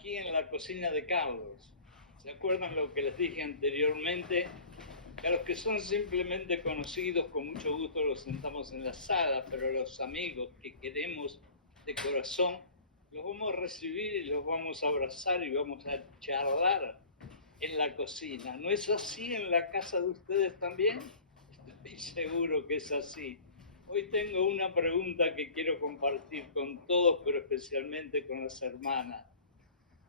aquí en la cocina de Carlos. ¿Se acuerdan lo que les dije anteriormente? Que a los que son simplemente conocidos, con mucho gusto los sentamos en la sala, pero a los amigos que queremos de corazón, los vamos a recibir y los vamos a abrazar y vamos a charlar en la cocina. ¿No es así en la casa de ustedes también? Estoy seguro que es así. Hoy tengo una pregunta que quiero compartir con todos, pero especialmente con las hermanas.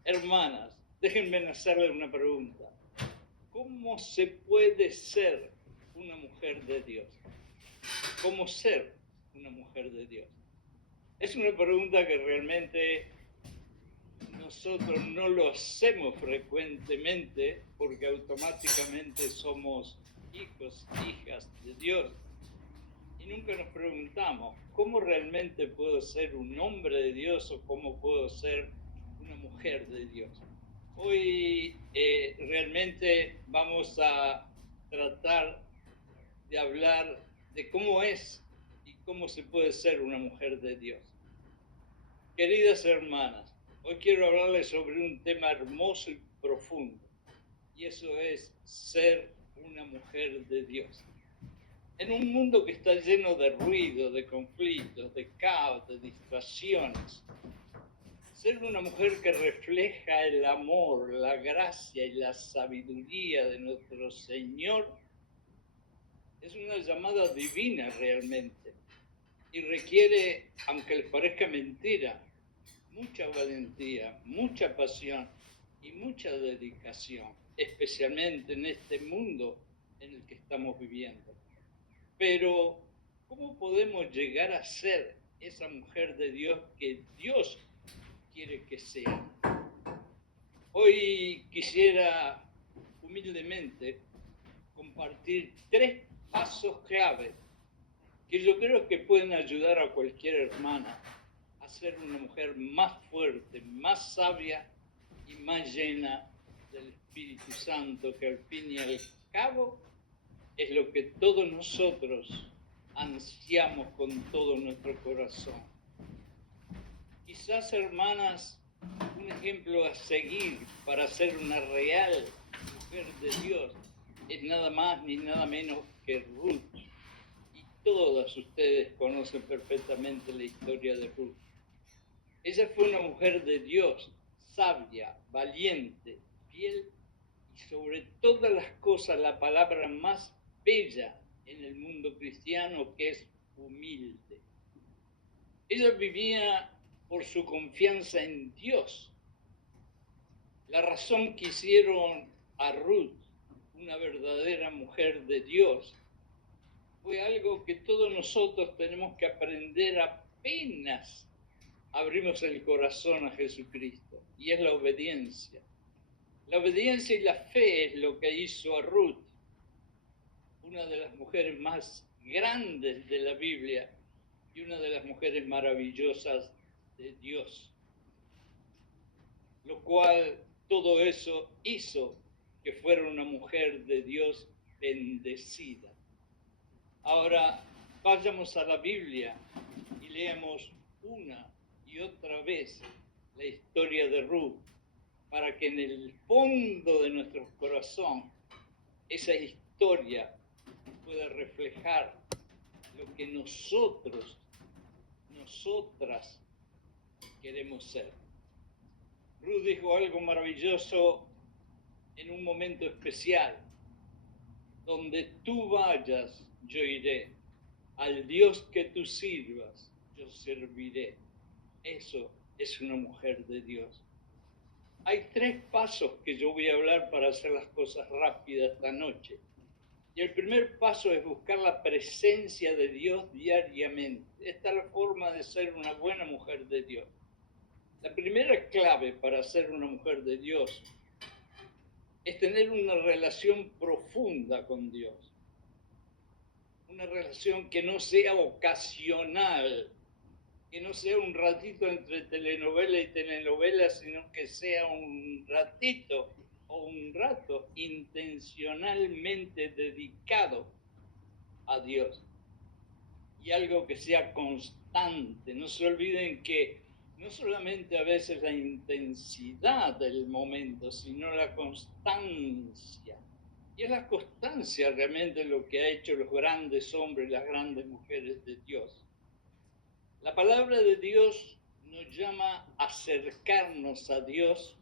Hermanas, déjenme hacerles una pregunta. ¿Cómo se puede ser una mujer de Dios? ¿Cómo ser una mujer de Dios? Es una pregunta que realmente nosotros no lo hacemos frecuentemente porque automáticamente somos hijos, hijas de Dios. Y nunca nos preguntamos, ¿cómo realmente puedo ser un hombre de Dios o cómo puedo ser una mujer de Dios? Hoy realmente vamos a tratar de hablar de cómo es y cómo se puede ser una mujer de Dios. Queridas hermanas, hoy quiero hablarles sobre un tema hermoso y profundo, y eso es ser una mujer de Dios. En un mundo que está lleno de ruido, de conflictos, de caos, de distracciones, ser una mujer que refleja el amor, la gracia y la sabiduría de nuestro Señor es una llamada divina realmente y requiere, aunque les parezca mentira, mucha valentía, mucha pasión y mucha dedicación, especialmente en este mundo en el que estamos viviendo. Pero, ¿cómo podemos llegar a ser esa mujer de Dios que Dios quiere que sea? Hoy quisiera humildemente compartir 3 pasos clave que yo creo que pueden ayudar a cualquier hermana a ser una mujer más fuerte, más sabia y más llena del Espíritu Santo, que al fin y al cabo es lo que todos nosotros ansiamos con todo nuestro corazón. Quizás, hermanas, un ejemplo a seguir para ser una real mujer de Dios es nada más ni nada menos que Ruth. Y todas ustedes conocen perfectamente la historia de Ruth. Ella fue una mujer de Dios, sabia, valiente, fiel y sobre todas las cosas la palabra más bella en el mundo cristiano, que es humilde. Ella vivía por su confianza en Dios. La razón que hicieron a Ruth una verdadera mujer de Dios fue algo que todos nosotros tenemos que aprender apenas abrimos el corazón a Jesucristo, y es la obediencia. La obediencia y la fe es lo que hizo a Ruth una de las mujeres más grandes de la Biblia y una de las mujeres maravillosas de Dios. Lo cual todo eso hizo que fuera una mujer de Dios bendecida. Ahora vayamos a la Biblia y leamos una y otra vez la historia de Ruth para que en el fondo de nuestro corazón esa historia pueda reflejar lo que nosotros, nosotras queremos ser. Ruth dijo algo maravilloso en un momento especial. Donde tú vayas, yo iré. Al Dios que tú sirvas, yo serviré. Eso es una mujer de Dios. Hay 3 pasos que yo voy a hablar para hacer las cosas rápidas esta noche. Y el primer paso es buscar la presencia de Dios diariamente. Esta es la forma de ser una buena mujer de Dios. La primera clave para ser una mujer de Dios es tener una relación profunda con Dios. Una relación que no sea ocasional, que no sea un ratito entre telenovela y telenovela, sino que sea un ratito o un rato intencionalmente dedicado a Dios. Y algo que sea constante. No se olviden que no solamente a veces la intensidad del momento, sino la constancia. Y es la constancia realmente lo que ha hecho los grandes hombres y las grandes mujeres de Dios. La palabra de Dios nos llama a acercarnos a Dios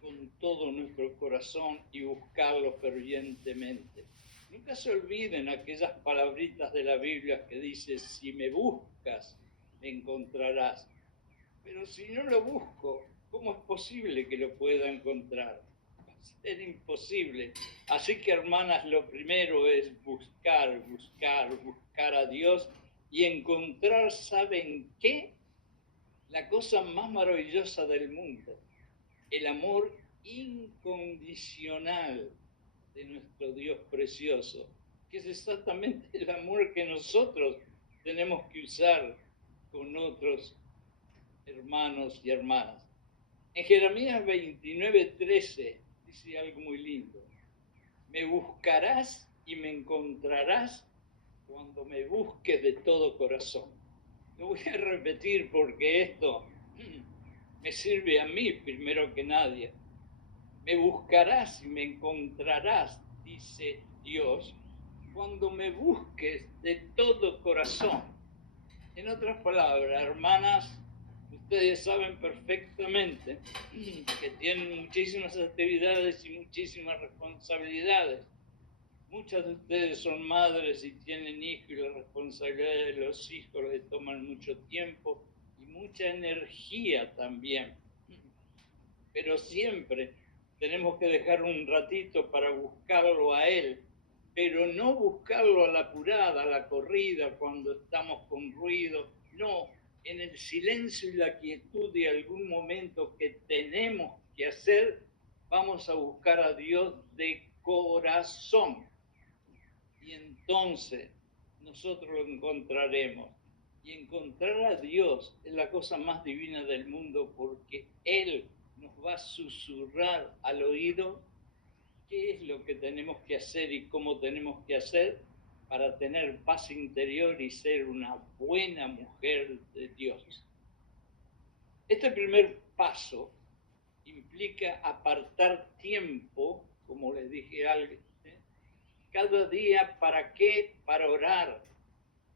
con todo nuestro corazón y buscarlo fervientemente. Nunca se olviden aquellas palabritas de la Biblia que dice, si me buscas, me encontrarás. Pero si no lo busco, ¿cómo es posible que lo pueda encontrar? Va a ser imposible. Así que, hermanas, lo primero es buscar a Dios y encontrar, ¿saben qué? La cosa más maravillosa del mundo, el amor incondicional de nuestro Dios precioso, que es exactamente el amor que nosotros tenemos que usar con otros hermanos y hermanas. En Jeremías 29:13 dice algo muy lindo. Me buscarás y me encontrarás cuando me busques de todo corazón. Lo voy a repetir porque esto me sirve a mí primero que nadie. Me buscarás y me encontrarás, dice Dios, cuando me busques de todo corazón. En otras palabras, hermanas, ustedes saben perfectamente que tienen muchísimas actividades y muchísimas responsabilidades. Muchas de ustedes son madres y tienen hijos y la responsabilidad de los hijos les toman mucho tiempo y mucha energía también. Pero siempre tenemos que dejar un ratito para buscarlo a Él, pero no buscarlo a la apurada, a la corrida, cuando estamos con ruido, no, en el silencio y la quietud de algún momento que tenemos que hacer, vamos a buscar a Dios de corazón. Y entonces nosotros lo encontraremos. Y encontrar a Dios es la cosa más divina del mundo porque Él nos va a susurrar al oído qué es lo que tenemos que hacer y cómo tenemos que hacer para tener paz interior y ser una buena mujer de Dios. Este primer paso implica apartar tiempo, como les dije antes, cada día. ¿Para qué? Para orar.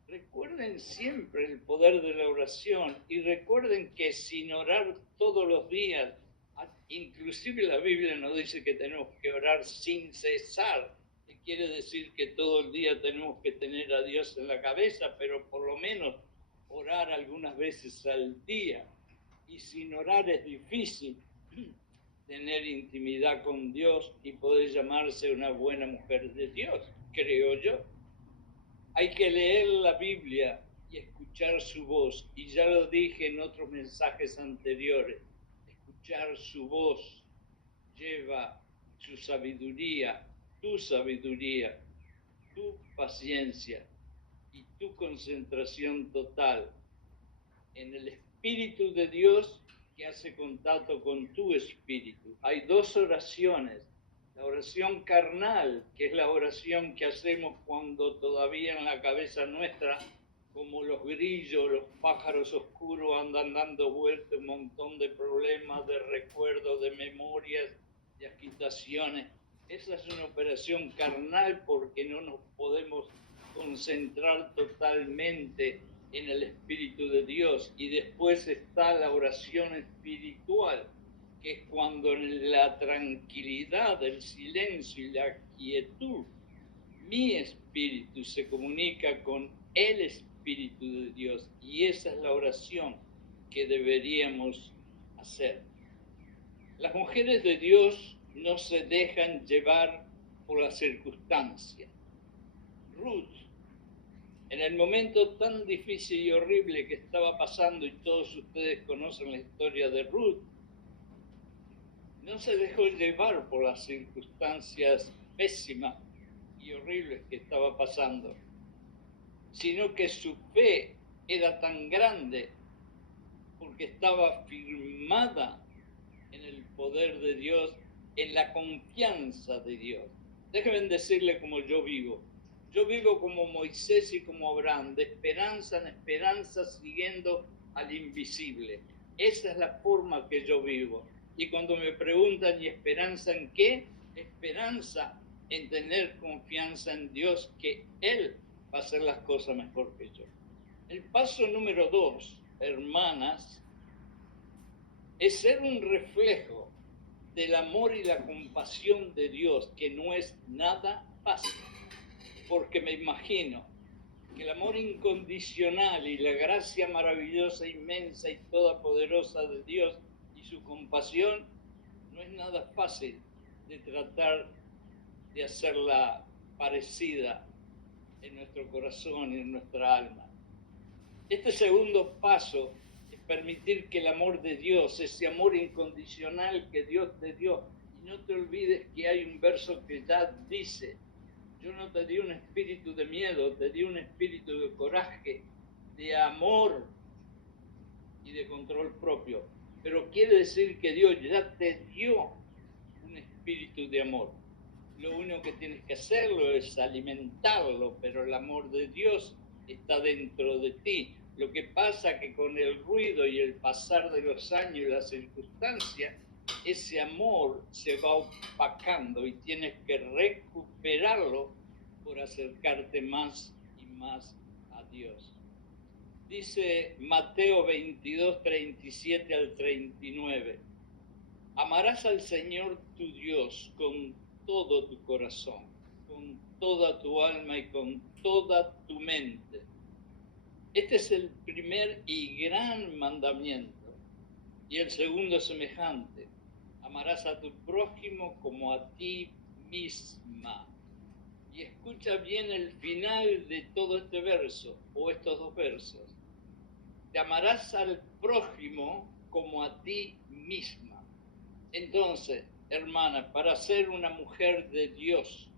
Recuerden siempre el poder de la oración y recuerden que sin orar todos los días, inclusive la Biblia nos dice que tenemos que orar sin cesar, que quiere decir que todo el día tenemos que tener a Dios en la cabeza, pero por lo menos orar algunas veces al día. Y sin orar es difícil tener intimidad con Dios y poder llamarse una buena mujer de Dios, creo yo. Hay que leer la Biblia y escuchar su voz. Y ya lo dije en otros mensajes anteriores. Escuchar su voz lleva su sabiduría, tu paciencia y tu concentración total en el Espíritu de Dios que hace contacto con tu espíritu. Hay dos oraciones. La oración carnal, que es la oración que hacemos cuando todavía en la cabeza nuestra, como los grillos, los pájaros oscuros, andan dando vueltas un montón de problemas, de recuerdos, de memorias, de agitaciones. Esa es una operación carnal porque no nos podemos concentrar totalmente en el Espíritu de Dios. Y después está la oración espiritual, que es cuando en la tranquilidad, el silencio y la quietud, mi espíritu se comunica con el Espíritu de Dios. Y esa es la oración que deberíamos hacer. Las mujeres de Dios no se dejan llevar por las circunstancias. Ruth, en el momento tan difícil y horrible que estaba pasando, y todos ustedes conocen la historia de Ruth, no se dejó llevar por las circunstancias pésimas y horribles que estaba pasando, sino que su fe era tan grande porque estaba firmada en el poder de Dios, en la confianza de Dios. Déjenme decirle cómo yo vivo. Yo vivo como Moisés y como Abraham, de esperanza en esperanza, siguiendo al invisible. Esa es la forma que yo vivo. Y cuando me preguntan, ¿y esperanza en qué? Esperanza en tener confianza en Dios, que Él va a hacer las cosas mejor que yo. El paso número 2, hermanas, es ser un reflejo del amor y la compasión de Dios, que no es nada fácil, porque me imagino que el amor incondicional y la gracia maravillosa, inmensa y todopoderosa de Dios y su compasión no es nada fácil de tratar de hacerla parecida en nuestro corazón y en nuestra alma. Este segundo paso es permitir que el amor de Dios, ese amor incondicional que Dios te dio, y no te olvides que hay un verso que ya dice: yo no te di un espíritu de miedo, te di un espíritu de coraje, de amor y de control propio. Pero quiere decir que Dios ya te dio un espíritu de amor. Lo único que tienes que hacerlo es alimentarlo, pero el amor de Dios está dentro de ti. Lo que pasa que con el ruido y el pasar de los años y las circunstancias, ese amor se va opacando y tienes que recuperarlo por acercarte más y más a Dios. Dice Mateo 22, 37 al 39. Amarás al Señor tu Dios con todo tu corazón, con toda tu alma y con toda tu mente. Este es el primer y gran mandamiento. Y el segundo es semejante: amarás a tu prójimo como a ti misma. Y escucha bien el final de todo este verso, o estos dos versos. Te amarás al prójimo como a ti misma. Entonces, hermana, para ser una mujer de Dios,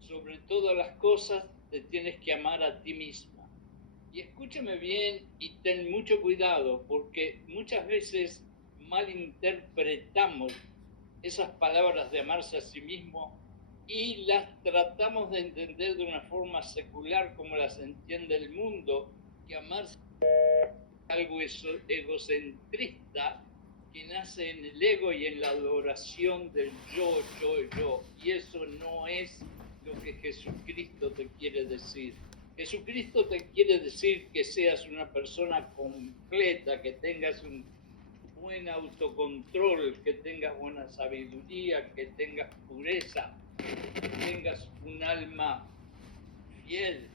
sobre todas las cosas, te tienes que amar a ti misma. Y escúchame bien y ten mucho cuidado, porque muchas veces malinterpretamos esas palabras de amarse a sí mismo y las tratamos de entender de una forma secular, como las entiende el mundo, que amarse es algo egocentrista que nace en el ego y en la adoración del yo. Y eso no es lo que Jesucristo te quiere decir. Jesucristo te quiere decir que seas una persona completa, que tengas un buen autocontrol, que tengas buena sabiduría, que tengas pureza, que tengas un alma fiel.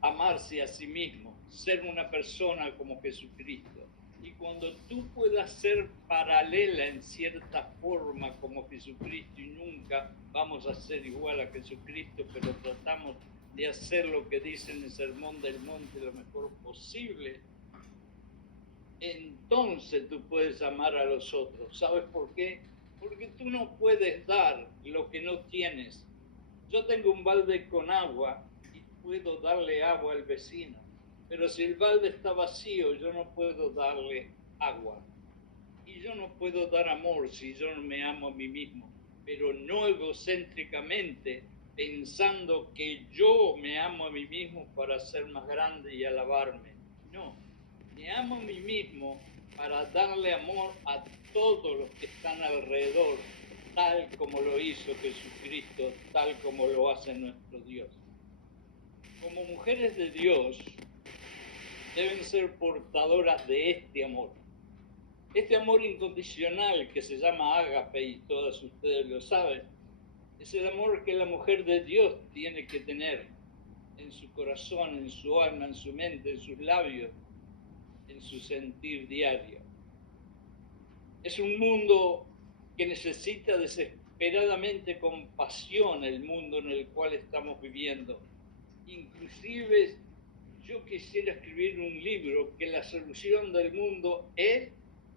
Amarse a sí mismo, ser una persona como Jesucristo. Y cuando tú puedas ser paralela en cierta forma como Jesucristo, y nunca vamos a ser igual a Jesucristo, pero tratamos de hacer lo que dice en el Sermón del Monte lo mejor posible, entonces tú puedes amar a los otros. ¿Sabes por qué? Porque tú no puedes dar lo que no tienes. Yo tengo un balde con agua y puedo darle agua al vecino, pero si el balde está vacío, yo no puedo darle agua. Y yo no puedo dar amor si yo no me amo a mí mismo, pero no egocéntricamente, pensando que yo me amo a mí mismo para ser más grande y alabarme. No, me amo a mí mismo para darle amor a todos los que están alrededor, tal como lo hizo Jesucristo, tal como lo hace nuestro Dios. Como mujeres de Dios, deben ser portadoras de este amor. Este amor incondicional que se llama ágape, y todas ustedes lo saben, es el amor que la mujer de Dios tiene que tener en su corazón, en su alma, en su mente, en sus labios, en su sentir diario. Es un mundo que necesita desesperadamente compasión, el mundo en el cual estamos viviendo. Inclusive yo quisiera escribir un libro que la solución del mundo es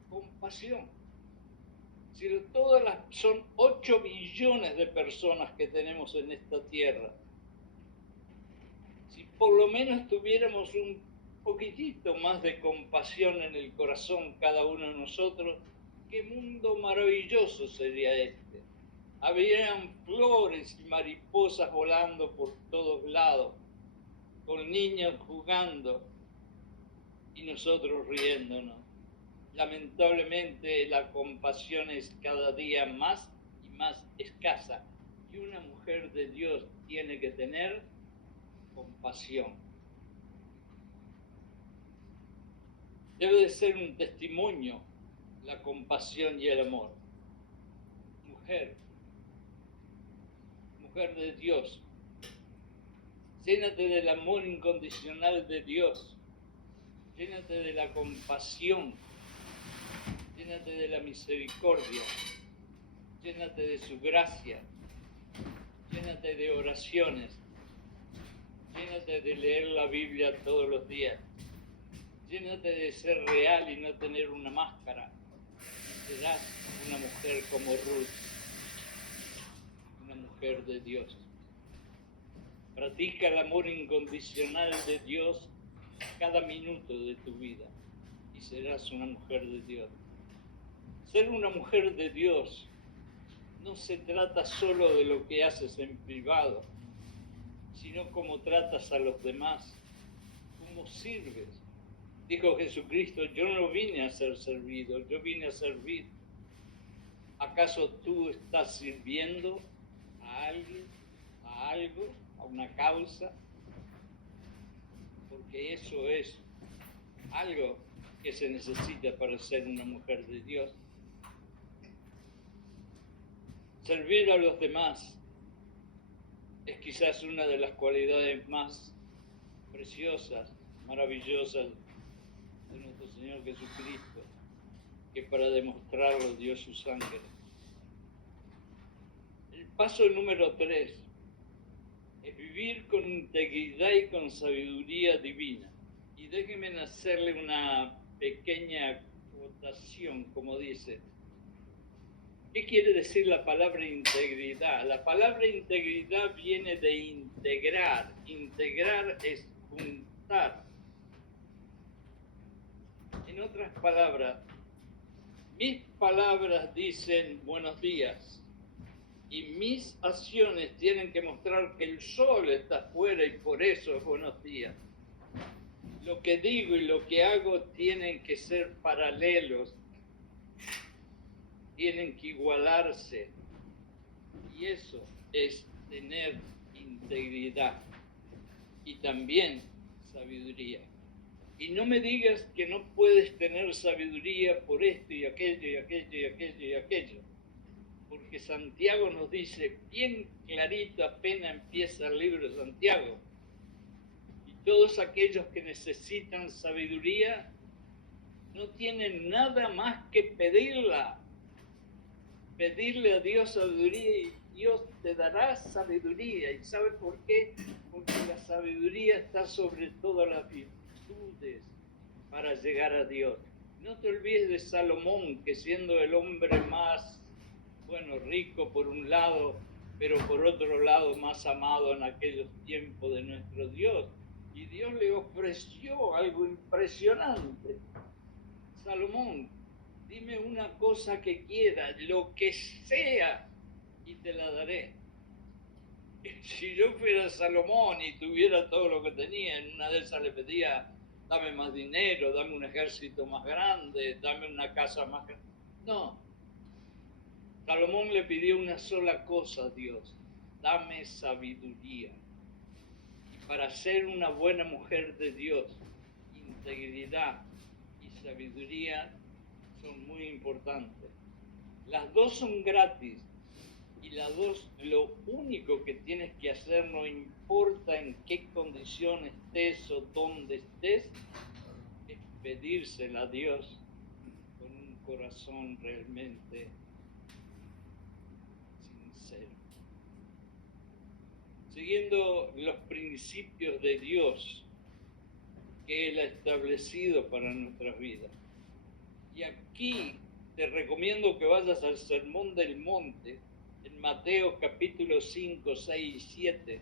compasión. Si son 8 billones de personas que tenemos en esta tierra. Si por lo menos tuviéramos un poquitito más de compasión en el corazón cada uno de nosotros, qué mundo maravilloso sería este. Habrían flores y mariposas volando por todos lados, con niños jugando, y nosotros riéndonos. Lamentablemente la compasión es cada día más y más escasa, y una mujer de Dios tiene que tener compasión. Debe de ser un testimonio la compasión y el amor. Mujer de Dios, llénate del amor incondicional de Dios, llénate de la compasión, llénate de la misericordia, llénate de su gracia, llénate de oraciones, llénate de leer la Biblia todos los días, llénate de ser real y no tener una máscara. Serás una mujer como Ruth, una mujer de Dios. Practica el amor incondicional de Dios cada minuto de tu vida y serás una mujer de Dios. Ser una mujer de Dios no se trata solo de lo que haces en privado, sino cómo tratas a los demás, cómo sirves. Dijo Jesucristo, yo no vine a ser servido, yo vine a servir. ¿Acaso tú estás sirviendo a alguien, a algo, a una causa? Porque eso es algo que se necesita para ser una mujer de Dios. Servir a los demás es quizás una de las cualidades más preciosas, maravillosas de nuestro Señor Jesucristo, que para demostrarlo dio su sangre. El paso número 3 es vivir con integridad y con sabiduría divina. Y déjenme hacerle una pequeña acotación, como dice. ¿Qué quiere decir la palabra integridad? La palabra integridad viene de integrar. Integrar es juntar. En otras palabras, mis palabras dicen buenos días y mis acciones tienen que mostrar que el sol está afuera y por eso es buenos días. Lo que digo y lo que hago tienen que ser paralelos, tienen que igualarse, y eso es tener integridad y también sabiduría. Y no me digas que no puedes tener sabiduría por esto y aquello y aquello y aquello y aquello, porque Santiago nos dice bien clarito apenas empieza el libro de Santiago, y todos aquellos que necesitan sabiduría no tienen nada más que pedirle a Dios sabiduría y Dios te dará sabiduría. ¿Y sabe por qué? Porque la sabiduría está sobre todas las virtudes para llegar a Dios. No te olvides de Salomón, que siendo el hombre más, rico por un lado, pero por otro lado más amado en aquellos tiempos de nuestro Dios. Y Dios le ofreció algo impresionante. Salomón, dime una cosa que quieras, lo que sea, y te la daré. Si yo fuera Salomón y tuviera todo lo que tenía, en una de esas le pedía, dame más dinero, dame un ejército más grande, dame una casa más grande. No. Salomón le pidió una sola cosa a Dios, dame sabiduría. Y para ser una buena mujer de Dios, integridad y sabiduría son muy importantes. Las dos son gratis y las dos, lo único que tienes que hacer, no importa en qué condición estés o dónde estés, es pedírsela a Dios con un corazón realmente sincero. Siguiendo los principios de Dios que Él ha establecido para nuestras vidas. Y aquí te recomiendo que vayas al Sermón del Monte, en Mateo capítulo 5, 6 y 7,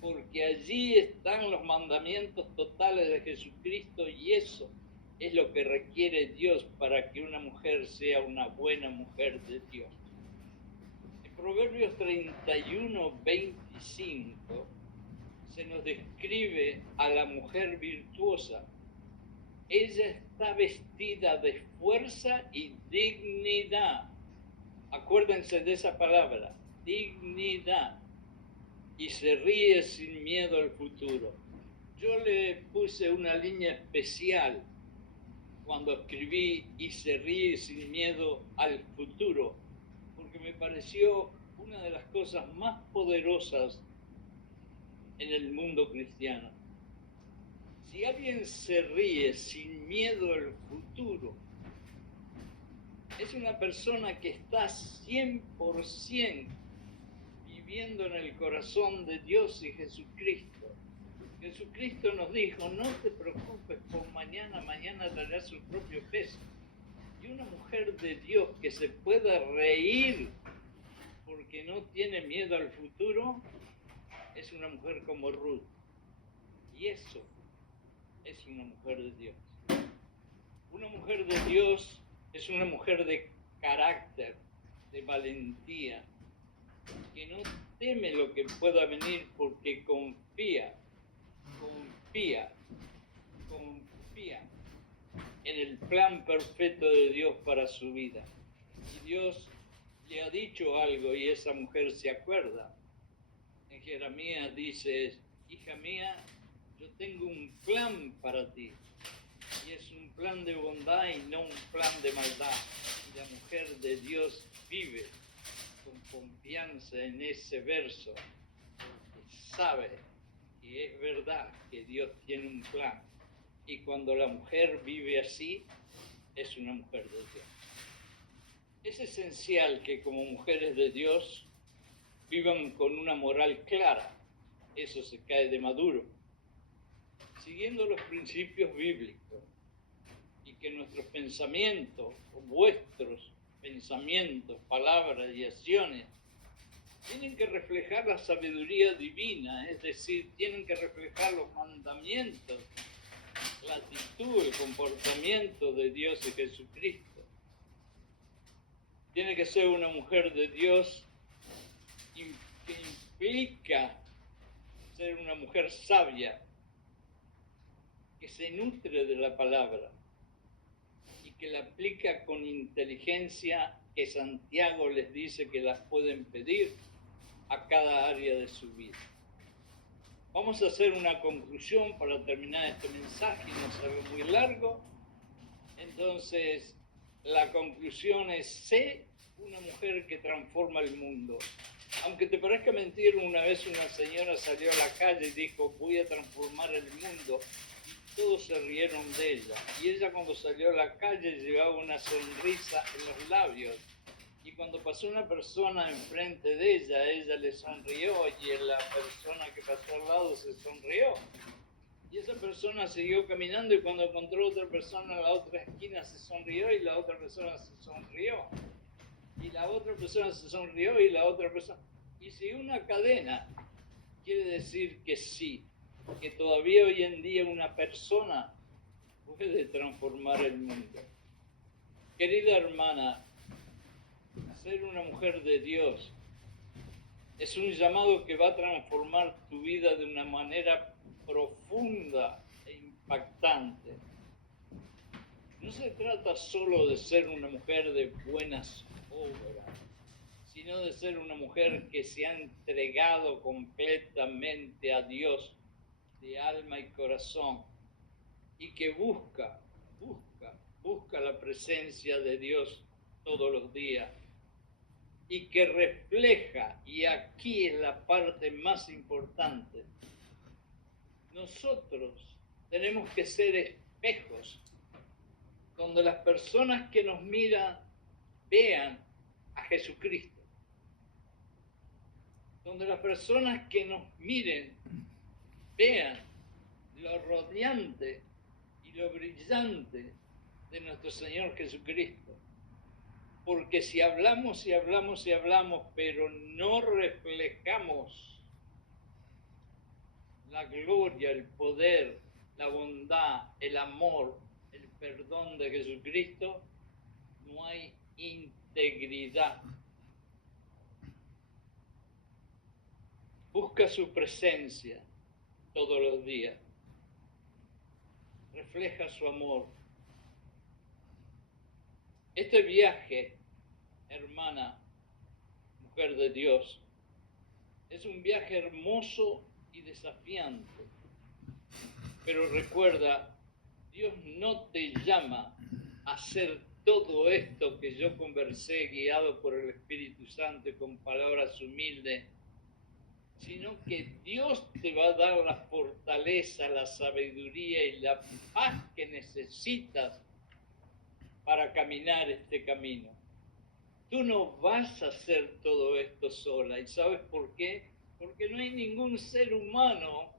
porque allí están los mandamientos totales de Jesucristo y eso es lo que requiere Dios para que una mujer sea una buena mujer de Dios. En Proverbios 31, 25 se nos describe a la mujer virtuosa. ella está vestida de fuerza y dignidad. Acuérdense de esa palabra, dignidad. Y se ríe sin miedo al futuro. Yo le puse una línea especial cuando escribí y se ríe sin miedo al futuro, porque me pareció una de las cosas más poderosas en el mundo cristiano. Si alguien se ríe sin miedo al futuro, es una persona que está 100% viviendo en el corazón de Dios y Jesucristo. Jesucristo nos dijo, no te preocupes por mañana, mañana traerá su propio peso. Y una mujer de Dios que se pueda reír porque no tiene miedo al futuro, es una mujer como Ruth. Y eso es una mujer de Dios. Una mujer de Dios es una mujer de carácter, de valentía, que no teme lo que pueda venir porque confía en el plan perfecto de Dios para su vida. Y Dios le ha dicho algo y esa mujer se acuerda. En Jeremías dice, hija mía, yo tengo un plan para ti. Y es un plan de bondad y no un plan de maldad. Y la mujer de Dios vive con confianza en ese verso, porque sabe que es verdad que Dios tiene un plan. Y cuando la mujer vive así, es una mujer de Dios. Es esencial que como mujeres de Dios vivan con una moral clara. Eso se cae de maduro. Siguiendo los principios bíblicos. Y que nuestros pensamientos, o vuestros pensamientos, palabras y acciones, tienen que reflejar la sabiduría divina, es decir, tienen que reflejar los mandamientos, la actitud, el comportamiento de Dios y Jesucristo. Tiene que ser una mujer de Dios que implica ser una mujer sabia, que se nutre de la palabra y que la aplica con inteligencia, que Santiago les dice que las pueden pedir a cada área de su vida. Vamos a hacer una conclusión para terminar este mensaje, no se ve muy largo. Entonces, la conclusión es, sé una mujer que transforma el mundo. Aunque te parezca mentir, una vez una señora salió a la calle y dijo, voy a transformar el mundo. Y todos se rieron de ella. Y ella cuando salió a la calle llevaba una sonrisa en los labios. Y cuando pasó una persona enfrente de ella, ella le sonrió y la persona que pasó al lado se sonrió. Y esa persona siguió caminando y cuando encontró otra persona en la otra esquina se sonrió y la otra persona se sonrió. Y la otra persona se sonrió y la otra persona... Y si una cadena quiere decir que sí, que todavía hoy en día una persona puede transformar el mundo. Querida hermana, ser una mujer de Dios es un llamado que va a transformar tu vida de una manera profunda e impactante. No se trata solo de ser una mujer de buenas obras, sino de ser una mujer que se ha entregado completamente a Dios de alma y corazón y que busca la presencia de Dios todos los días y que refleja, y aquí es la parte más importante, nosotros tenemos que ser espejos donde las personas que nos miran vean a Jesucristo, donde las personas que nos miren vean lo radiante y lo brillante de nuestro Señor Jesucristo. Porque si hablamos y hablamos y hablamos, pero no reflejamos la gloria, el poder, la bondad, el amor, el perdón de Jesucristo, no hay integridad. Busca su presencia todos los días. refleja su amor. Este viaje, hermana, mujer de Dios, es un viaje hermoso y desafiante. Pero recuerda, Dios no te llama a hacer todo esto que yo conversé guiado por el Espíritu Santo con palabras humildes, sino que Dios te va a dar la fortaleza, la sabiduría y la paz que necesitas para caminar este camino. Tú no vas a hacer todo esto sola. ¿Y sabes por qué? Porque no hay ningún ser humano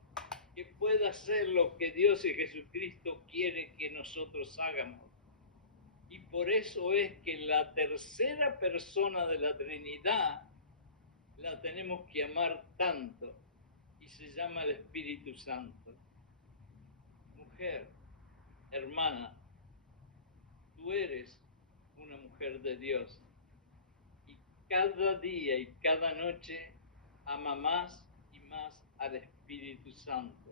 que pueda hacer lo que Dios y Jesucristo quiere que nosotros hagamos. Y por eso es que la tercera persona de la Trinidad la tenemos que amar tanto y se llama el Espíritu Santo. Mujer, hermana, tú eres una mujer de Dios y cada día y cada noche ama más y más al Espíritu Santo.